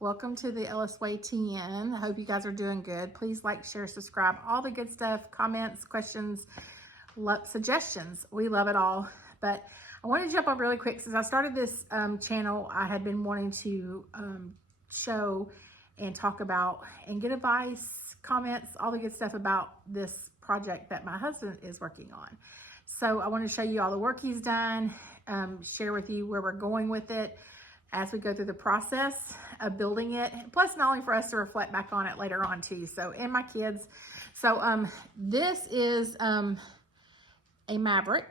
Welcome to the Ellis Way TN. I hope you guys are doing good. Please like, share, subscribe, all the good stuff, comments, questions, suggestions. We love it all. But I want to jump up really quick. Since I started this channel, I had been wanting to show and talk about and get advice, comments, all the good stuff about this project that my husband is working on. So I want to show you all the work he's done, share with you where we're going with it as we go through the process of building it. Plus, not only for us to reflect back on it later on too, so, and my kids. So this is a Maverick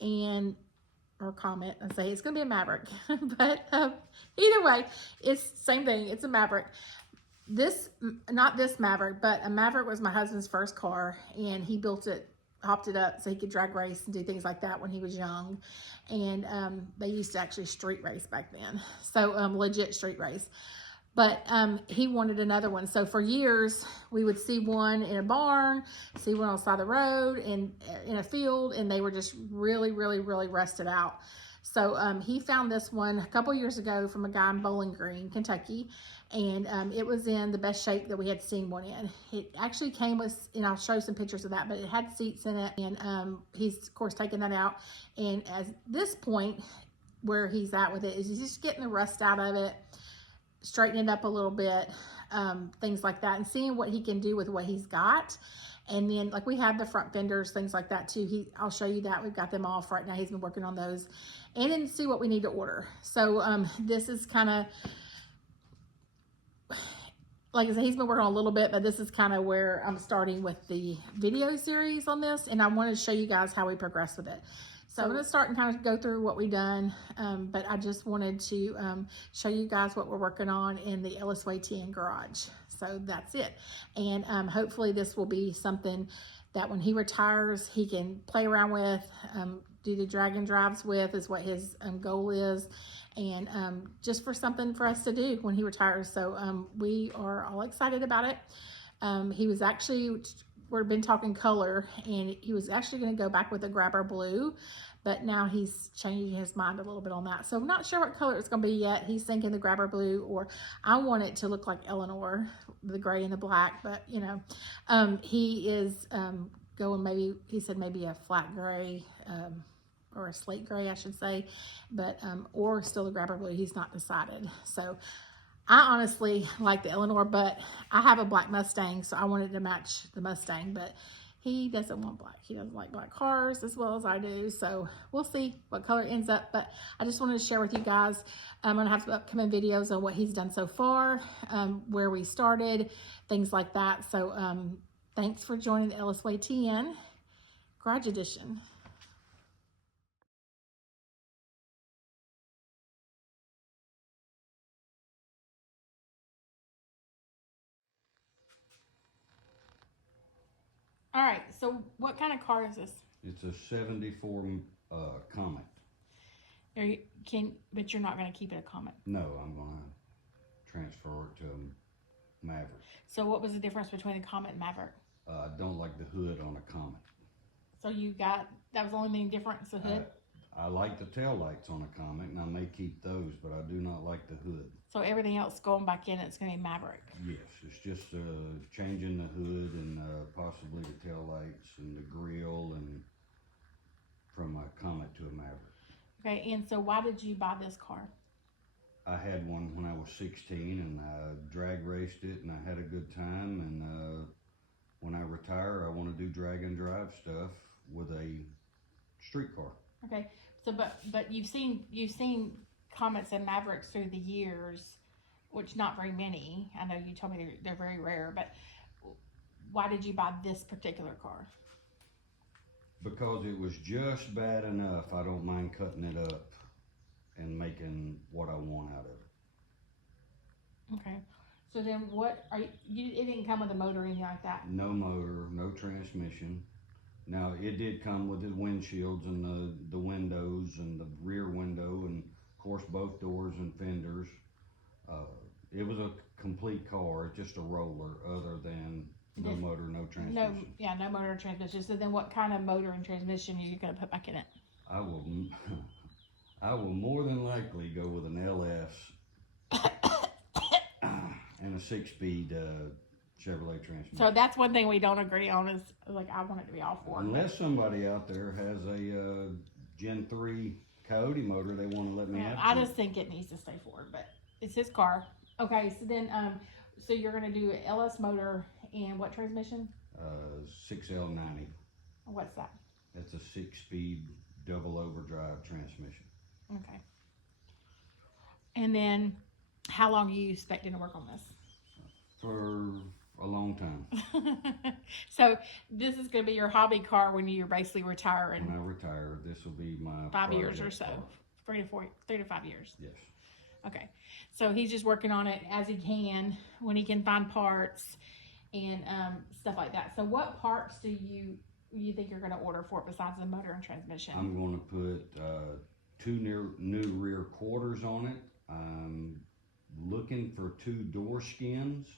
or Comet. I say it's gonna be a Maverick, but either way, it's the same thing. It's a Maverick. Not this Maverick, but a Maverick was my husband's first car, and he built it, hopped it up so he could drag race and do things like that when he was young. And they used to actually street race back then, so legit street race. But he wanted another one. So for years we would see one in a barn, see one on the side of the road, and in a field, and they were just really rusted out. So he found this one a couple years ago from a guy in Bowling Green, Kentucky, and it was in the best shape that we had seen one in. It actually came with, and I'll show some pictures of that, but it had seats in it, and he's of course taken that out. And at this point, where he's at with it is he's just getting the rust out of it, straightening it up a little bit, things like that, and seeing what he can do with what he's got. And then, like, we have the front fenders, things like that too. I'll show you that. We've got them off right now. He's been working on those, and then see what we need to order. So this is kind of, like I said, he's been working on a little bit, but this is kind of where I'm starting with the video series on this, and I want to show you guys how we progress with it. So I'm going to start and kind of go through what we've done, but I just wanted to show you guys what we're working on in the Ellis Way TN garage. So that's it. And hopefully this will be something that when he retires, he can play around with, do the drag and drives with, is what his goal is. And just for something for us to do when he retires. So we are all excited about it. He was actually, we've been talking color, and he was actually going to go back with a grabber blue, but now he's changing his mind a little bit on that. So I'm not sure what color it's going to be yet. He's thinking the grabber blue, or I want it to look like Eleanor, the gray and the black, but you know, he is going, maybe, he said maybe a flat gray, or a slate gray, I should say, but or still a grabber blue. He's not decided. So I honestly like the Eleanor, but I have a black Mustang, so I wanted to match the Mustang, but he doesn't want black. He doesn't like black cars as well as I do, so we'll see what color ends up. But I just wanted to share with you guys. I'm going to have some upcoming videos on what he's done so far, where we started, things like that. So thanks for joining the Ellis Way TN Garage Edition. All right, so what kind of car is this? It's a 74 Comet. But you're not going to keep it a Comet? No, I'm going to transfer it to a Maverick. So what was the difference between the Comet and Maverick? I don't like the hood on a Comet. So that was the only main difference, the hood? I like the tail lights on a Comet, and I may keep those, but I do not like the hood. So everything else going back in, it's going to be Maverick? Yes, it's just changing the hood and possibly the tail lights and the grille, and from a Comet to a Maverick. Okay, and so why did you buy this car? I had one when I was 16, and I drag raced it, and I had a good time. And when I retire, I want to do drag and drive stuff with a street car. Okay, so but you've seen Comets and Mavericks through the years, which not very many. I know you told me they're very rare, but why did you buy this particular car? Because it was just bad enough. I don't mind cutting it up and making what I want out of it. Okay, so then what are you? It didn't come with a motor or anything like that? No motor, no transmission. Now, it did come with the windshields and the windows and the rear window, and of course both doors and fenders. It was a complete car, just a roller, other than no motor, no transmission. No motor or transmission. So then what kind of motor and transmission are you going to put back in it? I will more than likely go with an Ellis and a 6-speed Chevrolet transmission. So that's one thing we don't agree on is, like, I want it to be all four. Unless somebody out there has a Gen 3 Coyote motor, they want to let me have. I just think it needs to stay Ford, but it's his car. Okay, so then, so you're gonna do an Ellis motor and what transmission? 6L90. What's that? That's a 6-speed double overdrive transmission. Okay. And then, how long are you expecting to work on this? For a long time. So this is going to be your hobby car when you're basically retiring. When I retire, this will be my 5 years or so. car. 3 to 5 years. Yes. Okay. So he's just working on it as he can, when he can find parts and stuff like that. So what parts do you think you're going to order for it besides the motor and transmission? I'm going to put 2 new rear quarters on it. I'm looking for 2 door skins.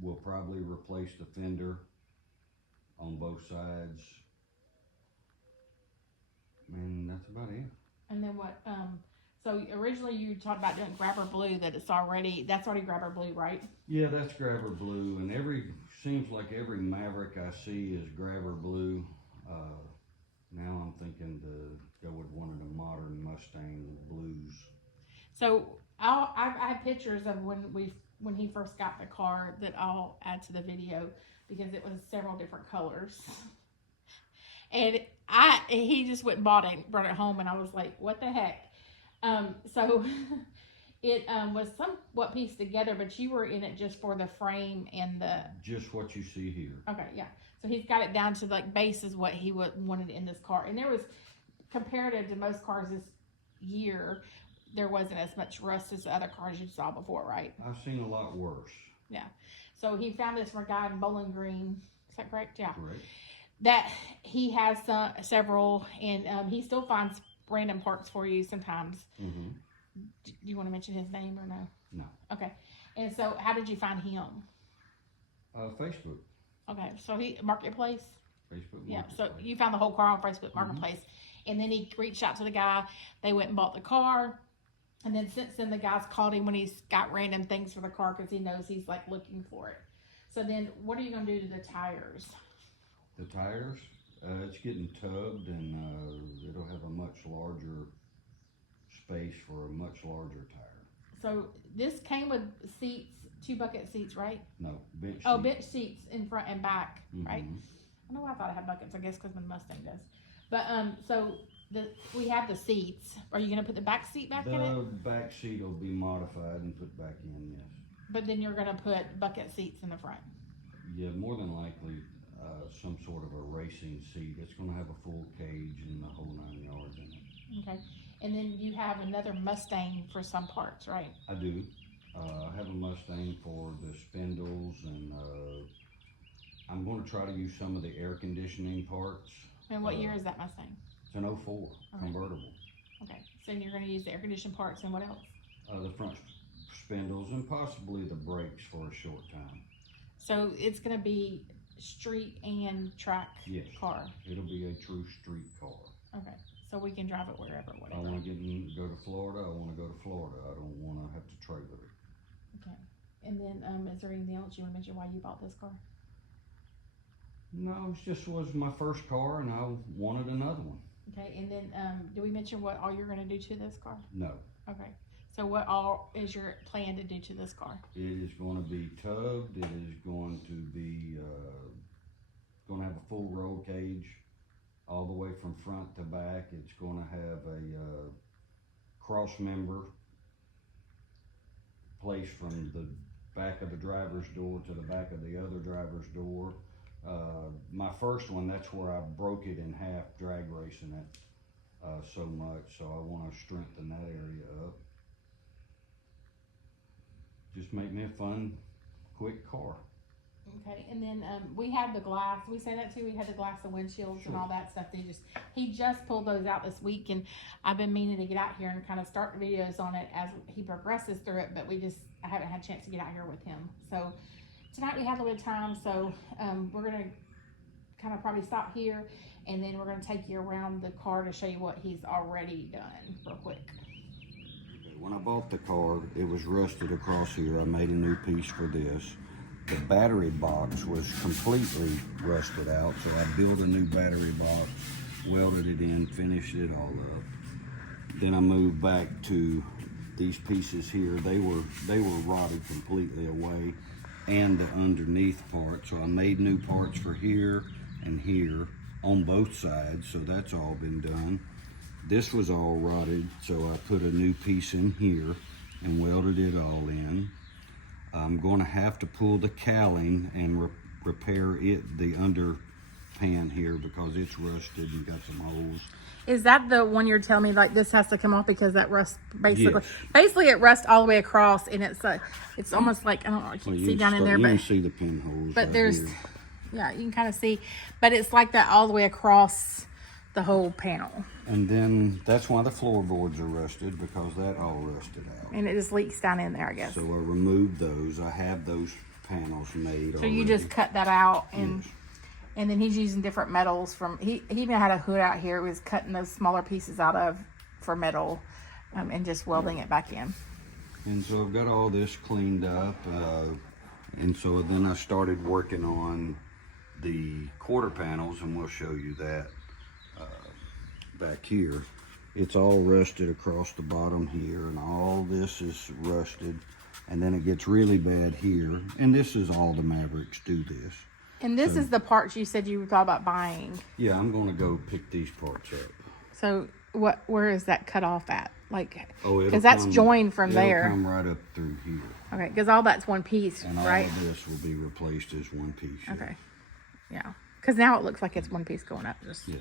We'll probably replace the fender on both sides. And that's about it. And then what, so originally you talked about doing grabber blue, that's already grabber blue, right? Yeah, that's grabber blue, and seems like every Maverick I see is grabber blue. Now I'm thinking to go with one of the modern Mustang blues. So I have pictures of when he first got the car that I'll add to the video, because it was several different colors. And he just went and brought it home, and I was like, what the heck? So it was somewhat pieced together, but you were in it just for the frame and the... Just what you see here. Okay, yeah. So he's got it down to like base is what he wanted in this car. And there was, comparative to most cars this year, there wasn't as much rust as the other cars you saw before, right? I've seen a lot worse. Yeah. So he found this from a guy in Bowling Green. Is that correct? Yeah. Correct. That he has several, and he still finds random parts for you sometimes. Mm-hmm. Do you want to mention his name or no? No. Okay. And so how did you find him? Facebook. Okay. So Marketplace? Facebook Yeah. Marketplace. So you found the whole car on Facebook Marketplace. Mm-hmm. And then he reached out to the guy. They went and bought the car. And then since then, the guy's called him when he's got random things for the car because he knows he's like looking for it. So then what are you going to do to the tires? The tires, it's getting tugged, and it'll have a much larger space for a much larger tire. So this came with seats, 2 bucket seats, right? No, bench seats. Oh, bench seats in front and back, right? Mm-hmm. I don't know why I thought it had buckets. I guess because the Mustang does. But so we have the seats. Are you going to put the back seat back in it? The back seat will be modified and put back in, yes. But then you're going to put bucket seats in the front. Yeah, more than likely some sort of a racing seat. It's going to have a full cage and the whole 9 yards in it. Okay. And then you have another Mustang for some parts, right? I do. I have a Mustang for the spindles, and I'm going to try to use some of the air conditioning parts. And what year is that Mustang? It's an 04 convertible. Okay. So you're going to use the air conditioning parts, and what else? The front spindles and possibly the brakes for a short time. So it's going to be street and track car. It'll be a true street car. Okay. So we can drive it wherever, whatever. I want to go to Florida. I want to go to Florida. I don't want to have to trailer it. Okay. And then is there anything else you want to mention why you bought this car? No, it just was my first car, and I wanted another one. Okay. And then do we mention what all you're going to do to this car? No. Okay. So what all is your plan to do to this car? It is going to be tugged. It is going to be going to have a full roll cage all the way from front to back. It's going to have a cross member placed from the back of the driver's door to the back of the other driver's door. My first one, that's where I broke it in half drag racing it so much, so I want to strengthen that area up. Just make me a fun, quick car. Okay, and then we have the glass. We say that too. We had the glass and windshields and all that stuff. He just pulled those out this week, and I've been meaning to get out here and kind of start videos on it as he progresses through it. But I haven't had a chance to get out here with him. So tonight we had a little bit of time, so we're gonna kind of probably stop here, and then we're gonna take you around the car to show you what he's already done real quick. When I bought the car, it was rusted across here. I made a new piece for this. The battery box was completely rusted out, so I built a new battery box, welded it in, finished it all up. Then I moved back to these pieces here. They were rotted completely away, and the underneath part. So I made new parts for here and here on both sides, so that's all been done. This was all rotted, so I put a new piece in here and welded it all in. I'm going to have to pull the cowling and repair it, the under pan here, because it's rusted and got some holes. Is that the one you're telling me, like, this has to come off because that rust basically, Yes. basically it rusts all the way across, and it's almost like, I don't know, I can't see down in there, you can but see the pinholes. but right there's, here. yeah, you can kind of see, but it's like that all the way across the whole panel, And then that's why the floorboards are rusted, because that all rusted out. and it just leaks down in there, I guess. So I removed those. I have those panels made So already. you just cut that out, and Yes. and then he's using different metals from, he even had a hood out here. He was cutting those smaller pieces out of for metal, and just welding it back in. And so I've got all this cleaned up, and so then I started working on the quarter panels, and we'll show you that back here. It's all rusted across the bottom here, and all this is rusted, and then it gets really bad here. And this is all the Mavericks do this. And this is the parts you said you thought about buying. Yeah, I'm gonna go pick these parts up. So where is that cut off at? Like, Oh, because that's joined from it'll there. come right up through here. Okay, because all that's one piece, And right? all of this will be replaced as one piece. yeah. Okay, yeah. Because now it looks like it's one piece going up. Just Yes.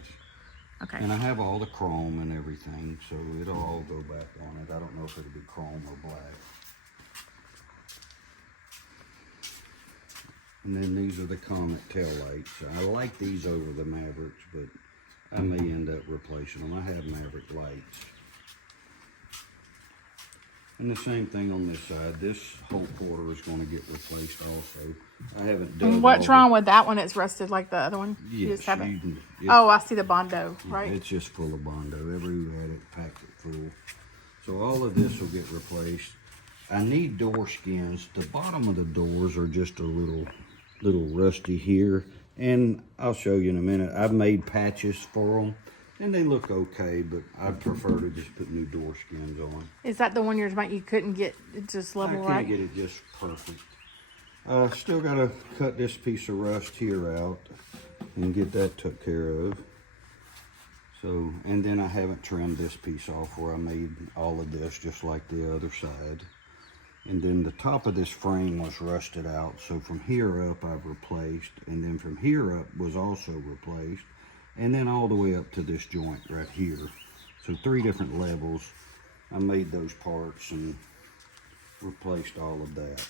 okay. And I have all the chrome and everything, so it'll all go back on it. I don't know if it'll be chrome or black. And then these are the Comet taillights. I like these over the Mavericks, but I may end up replacing them. I have Maverick lights. And the same thing on this side. This whole quarter is going to get replaced also. I haven't done. And what's wrong with that one? It's rusted like the other one. You Yes, just haven't. you can- Oh, I see the Bondo, right? It's just full of Bondo. Everywhere had it, packed it full. So all of this will get replaced. I need door skins. The bottom of the doors are just a little rusty here. And I'll show you in a minute. I've made patches for them, and they look okay, but I'd prefer to just put new door skins on. Is that the one you're about? You couldn't get it just I level can't right? get it just perfect. Still got to cut this piece of rust here out and get that took care of. So, and then I haven't trimmed this piece off where I made all of this just like the other side. And then the top of this frame was rusted out. So from here up I've replaced, and then from here up was also replaced. And then all the way up to this joint right here. So 3 different levels. I made those parts and replaced all of that.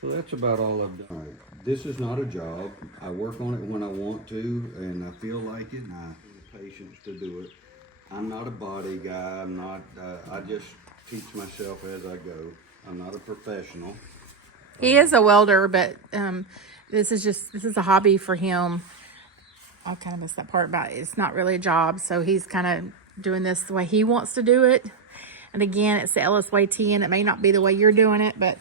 So that's about all I've done. All right, this is not a job. I work on it when I want to, and I feel like it, and I have the patience to do it. I'm not a body guy. I'm not, I just teach myself as I go. I'm not a professional. He is a welder, but this is a hobby for him. I kind of missed that part about it. It's not really a job, so he's kind of doing this the way he wants to do it. And again, it's the Ellis way 10. It may not be the way you're doing it, but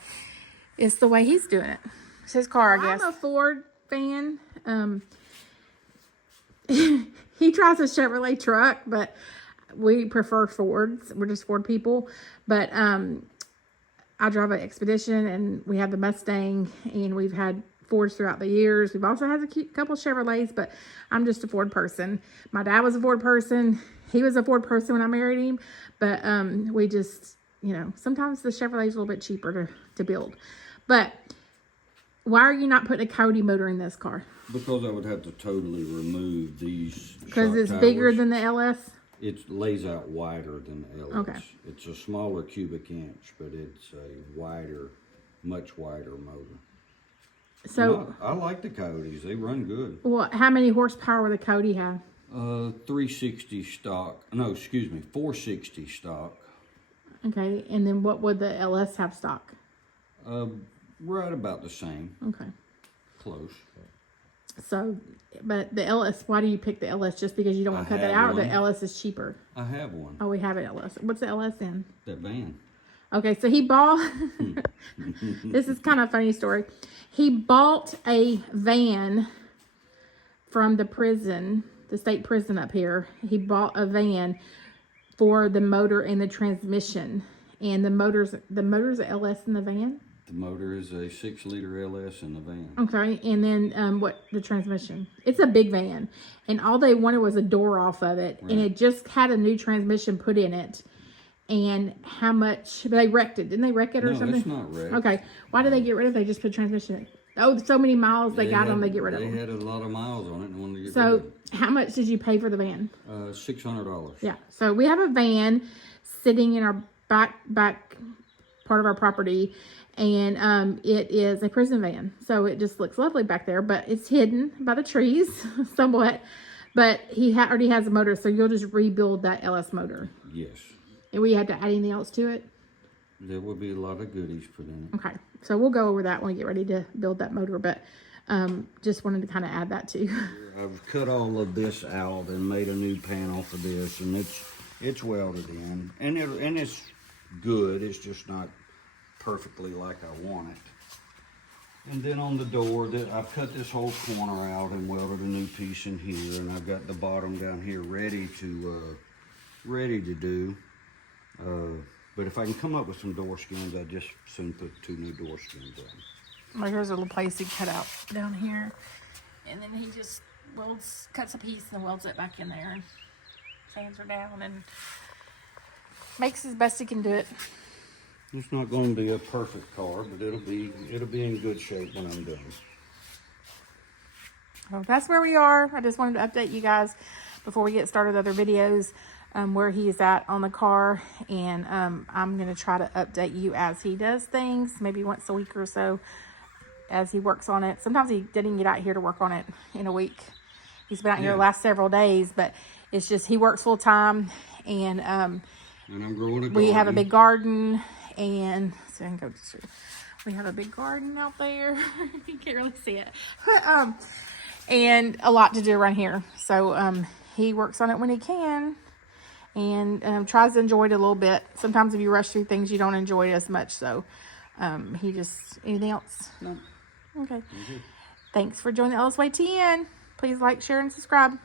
it's the way he's doing it. It's his car, I guess. I'm a Ford fan. He drives a Chevrolet truck, but we prefer Fords. We're just Ford people. But I drive an Expedition, and we have the Mustang, and we've had Fords throughout the years. We've also had a couple Chevrolets, but I'm just a Ford person. My dad was a Ford person. He was a Ford person when I married him. But we just, sometimes the Chevrolet's a little bit cheaper to build. But why are you not putting a Cody motor in this car? Because I would have to totally remove these. Because it's bigger than the LS? It lays out wider than the LS. Okay. It's a smaller cubic inch, but it's a wider, much wider motor. So, I like the Codys. They run good. well, how many horsepower would the Cody have? 360 stock. No, excuse me, 460 stock. Okay, and then what would the LS have stock? Right about the same. Okay. Close. So, but the Ellis, why do you pick the Ellis? Just because you don't want to cut that out, or the Ellis is cheaper? I have one. Oh, we have an Ellis. What's the Ellis in? That van. Okay, so he bought, this is kind of a funny story. He bought a van from the prison, the state prison up here. He bought a van for the motor and the transmission. And the motor's LS in the van? The motor is a 6-liter LS in the van. Okay, and then what, the transmission? It's a big van. And all they wanted was a door off of it. Right. And it just had a new transmission put in it. And how much, but they wrecked it. Didn't they wreck it or something? No, it's not wrecked. Okay, why did they get rid of it? They just put transmission in. Oh, so many miles they got on, they get rid of them. They had a lot of miles on it and wanted to get rid of it. So how much did you pay for the van? $600. Yeah, so we have a van sitting in our back part of our property, and it is a prison van. So it just looks lovely back there, but it's hidden by the trees somewhat. But he already has a motor, so you'll just rebuild that LS motor. Yes. And we had to add anything else to it? There will be a lot of goodies put in it. Okay, so we'll go over that when we get ready to build that motor, but just wanted to kind of add that too. I've cut all of this out and made a new panel for this, and it's welded in, and it's good. It's just not perfectly like I want it. And then on the door, I've cut this whole corner out and welded a new piece in here, and I've got the bottom down here ready to do. But if I can come up with some door skins, I just soon put 2 new door skins on. Well, here's a little place he cut out down here, and then he just cuts a piece and welds it back in there, and sands her down, and makes his best he can do it. It's not going to be a perfect car, but it'll be in good shape when I'm done. Well, that's where we are. I just wanted to update you guys before we get started with other videos. Where he is at on the car, and I'm going to try to update you as he does things, maybe once a week or so as he works on it. Sometimes he didn't get out here to work on it in a week. He's been out here the last several days, but it's just he works full time, and I'm growing a garden. We have a big garden, and so I can go to we have a big garden out there. You can't really see it, but, and a lot to do around here. So he works on it when he can. And tries to enjoy it a little bit. Sometimes if you rush through things, you don't enjoy it as much. So he just, anything else? No. Okay. Thanks for joining the Ellis Way 10. Please like, share, and subscribe.